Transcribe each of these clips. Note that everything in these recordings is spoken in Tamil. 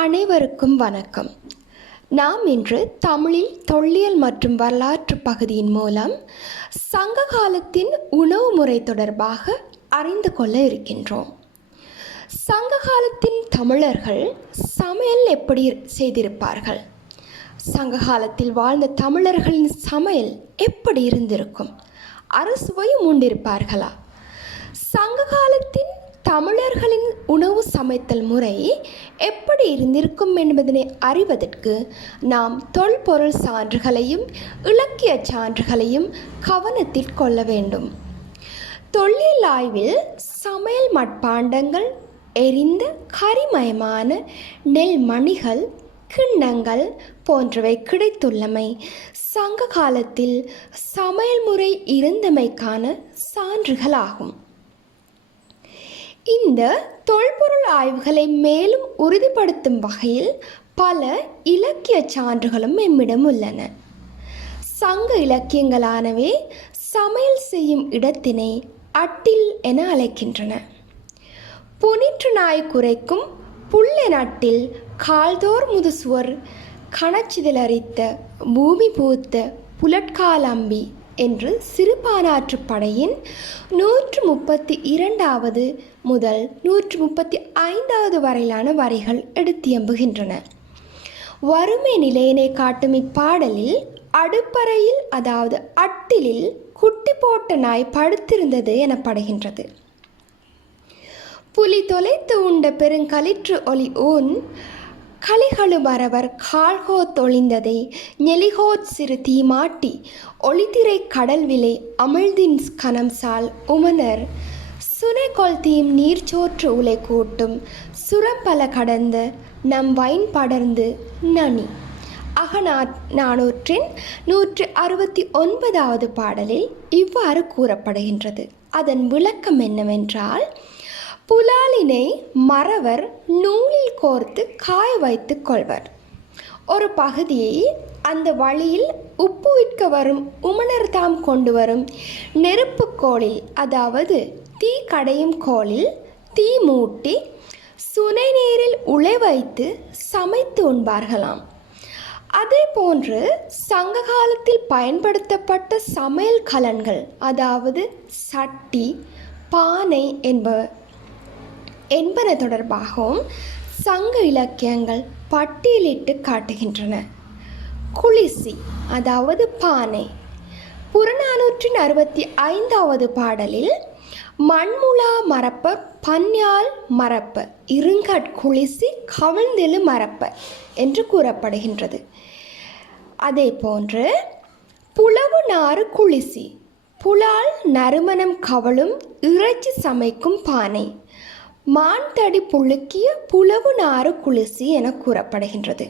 அனைவருக்கும் வணக்கம். நாம் இன்று தமிழில் தொல்லியல் மற்றும் வரலாற்று பகுதியின் மூலம் சங்க காலத்தின் உணவு முறை தொடர்பாக அறிந்து கொள்ள இருக்கின்றோம். சங்க காலத்தின் தமிழர்கள் சமையல் எப்படி செய்திருப்பார்கள்? சங்க காலத்தில் வாழ்ந்த தமிழர்களின் சமையல் எப்படி இருந்திருக்கும்? அறுசுவையும் உண்டிருப்பார்களா சங்க காலத்தின் தமிழர்களின் உணவு சமைத்தல் முறை எப்படி இருந்திருக்கும் என்பதனை அறிவதற்கு நாம் தொல்பொருள் சான்றுகளையும் இலக்கிய சான்றுகளையும் கவனத்தில் கொள்ள வேண்டும். தொல்லியல் ஆய்வில் சமையல் மட்பாண்டங்கள் எரிந்த கரிமயமான நெல் மணிகள் கிண்ணங்கள் போன்றவை கிடைத்துள்ளமை சங்க காலத்தில் சமையல் முறை இருந்தமைக்கான சான்றுகளாகும். இந்த தொல்பொருள் ஆய்வுகளை மேலும் உறுதிப்படுத்தும் வகையில் பல இலக்கிய சான்றுகளும் எம்மிடம் உள்ளன. சங்க இலக்கியங்களானவே சமையல் செய்யும் இடத்தினை அட்டில் என அழைக்கின்றன. புனிற்று நாய் குறைக்கும் புள்ளை நட்டில் கால்தோர் முதுசுவர் கணச்சிதலரித்த பூமி பூத்த புலட்காலம்பி என்று சிறுபானாற்று படையின் நூற்று முப்பத்தி இரண்டாவது முதல் நூற்று முப்பத்தி ஐந்தாவது வரையிலான வரிகள் எடுத்தியம்புகின்றன வறுமை நிலையினை காட்டும் இப்பாடலில் அடுப்பறையில் அதாவது அட்டிலில் குட்டி போட்ட நாய் படுத்திருந்தது எனப்படுகின்றது. புலி தொலைத்து உண்ட பெருங்களிற்று ஒளி ஊன் களிகளும் மறவர் கால்கோ தொழிந்ததை நெலிகோ சிறு தீமாட்டி ஒளித்திரை கடல் விலை அமிழ்தின் கனம் சால் உமனர். சுனைகொள் தீம் நீர்ச்சோற்று உலை கூட்டும் சுரப்பல கடந்த நம் வைன் படர்ந்து நனி. அகநா நானூற்றின் நூற்று அறுபத்தி ஒன்பதாவது பாடலில் இவ்வாறு கூறப்படுகின்றது. அதன் விளக்கம் என்னவென்றால் புலாலினை மறவர் நூலில் கோர்த்து காய வைத்து கொள்வர். ஒரு பகுதியை அந்த வழியில் உப்பு விற்க வரும் உமனர் தாம் கொண்டு வரும் நெருப்பு கோளில் அதாவது தீ கடையும் கோளில் தீ மூட்டி சுனை நீரில் உழை வைத்து சமைத்து உண்பார்களாம். அதே போன்று சங்க காலத்தில் பயன்படுத்தப்பட்ட சமையல் கலன்கள் அதாவது சட்டி பானை என்ப என்பன தொடர்பாகவும் சங்க இலக்கியங்கள் பட்டியலிட்டு காட்டுகின்றன. குளிசி அதாவது பானை. புறநானூற்றின் அறுபத்தி ஐந்தாவது பாடலில் மண்முலா மரப்ப பன்யால் மரப்ப இருங்கட் குளிசி கவிழ்ந்தெழு மரப்ப என்று கூறப்படுகின்றது. அதே போன்று புலவு நாறு குளிசி புலால் நறுமணம் கவளும் இறைச்சி சமைக்கும் பானை. மான் தடி புழுக்கிய புலவு நாறு குளிசி என கூறப்படுகின்றது.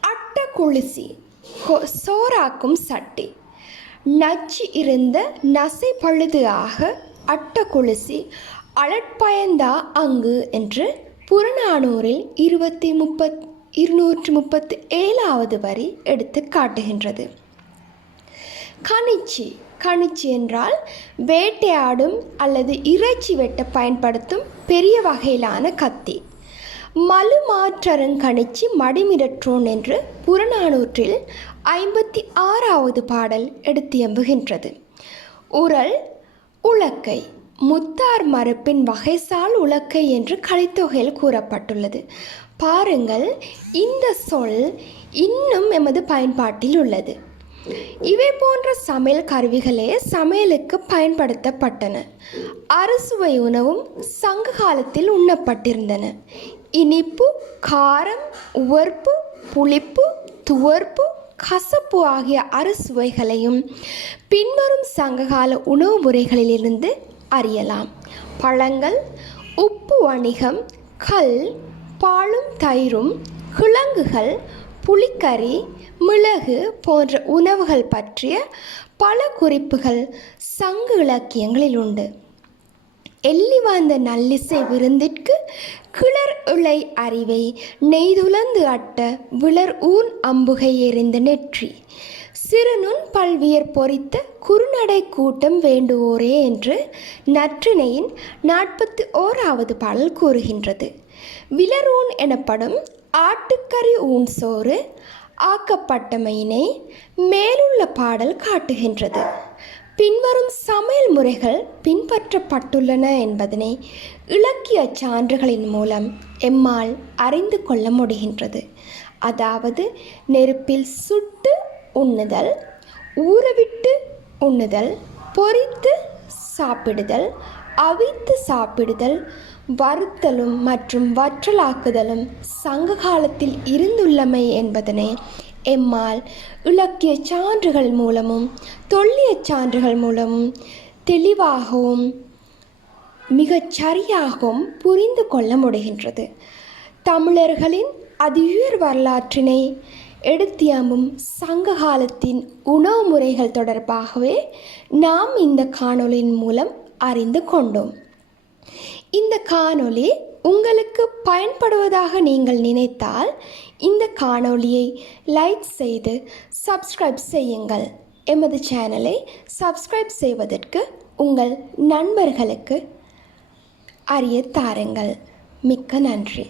அட்ட குளிசி சோறாக்கும் சட்டி நச்சு இருந்த நசை பழுது ஆக அட்ட குளிசி அழற்பயந்தா அங்கு என்று புறநானூரில் இருபத்தி முப்பத் இருநூற்று முப்பத்தி ஏழாவது வரி எடுத்து காட்டுகின்றது. கணிச்சி கணிச்சி என்றால் வேட்டையாடும் அல்லது இறைச்சி வெட்ட பயன்படுத்தும் பெரிய வகையிலான கத்தி. மலுமாற்றருங்கணிச்சி மடிமிரற்றோன் என்று புறநானூற்றில் ஐம்பத்தி ஆறாவது பாடல் எடுத்தியம்புகின்றது உரல் உலக்கை. முத்தார் மரப்பின் வகைசால் உலக்கை என்று கலித்தொகையில் கூறப்பட்டுள்ளது. பாருங்கள் இந்த சொல் இன்னும் எமது பயன்பாட்டில் உள்ளது. இவை போன்ற சமையல் கருவிகளே சமையலுக்கு பயன்படுத்தப்பட்டன. அறுசுவை உணவும் சங்க காலத்தில் உண்ணப்பட்டிருந்தன. இனிப்பு காரம் உவர்ப்பு புளிப்பு துவர்ப்பு கசப்பு ஆகிய அறுசுவைகளையும் பின்வரும் சங்ககால உணவு முறைகளிலிருந்து அறியலாம். பழங்கள் உப்பு வணிகம் கல் பாலும் தயிரும் கிழங்குகள் புளிக்கறி மிளகு போன்ற உணவுகள் பற்றிய பல குறிப்புகள் சங்கு இலக்கியங்களில் உண்டு. எள்ளிவாந்த நல்லிசை விருந்திற்கு கிளர் இழை அறிவை நெய்துலந்து அட்ட விளர் ஊன் அம்புகை எறிந்த நெற்றி. சிறுநுண் பல்வியர் பொறித்த குறுநடை கூட்டம் வேண்டுவோரே என்று நற்றினையின் நாற்பத்தி ஓராவது பாடல் கூறுகின்றது. விலரூன் எனப்படும் ஆட்டுக்கறி ஊன் சோறு ஆக்கப்பட்டமையினை மேலுள்ள பாடல் காட்டுகின்றது. பின்வரும் சமையல் முறைகள் பின்பற்றப்பட்டுள்ளன என்பதனை இலக்கிய சான்றுகளின் மூலம் எம்மால் அறிந்து கொள்ள முடிகின்றது. அதாவது நெருப்பில் சுட்டு உண்ணுதல் ஊறவிட்டு உண்ணுதல் பொரித்து சாப்பிடுதல் அவித்து சாப்பிடுதல் வருத்தலும் மற்றும் வற்றலாக்குதலும் சங்க காலத்தில் இருந்துள்ளமை என்பதனை எம்மால் இலக்கிய சான்றுகள் மூலமும் தொல்லிய சான்றுகள் மூலமும் தெளிவாகவும் மிகச் சரியாகவும் புரிந்து கொள்ள முடிகின்றது. தமிழர்களின் அதியுயர் வரலாற்றினை எடுத்தியாமும் சங்க காலத்தின் உணவு முறைகள் தொடர்பாகவே நாம் இந்த காணொளியின் மூலம் அறிந்து கொண்டோம். இந்த காணொளி உங்களுக்கு பயன்படுவதாக நீங்கள் நினைத்தால் இந்த காணொளியை லைக் செய்து சப்ஸ்கிரைப் செய்யுங்கள். எமது சேனலை சப்ஸ்கிரைப் செய்வதற்கு உங்கள் நண்பர்களுக்கு அறிய தாருங்கள். மிக்க நன்றி.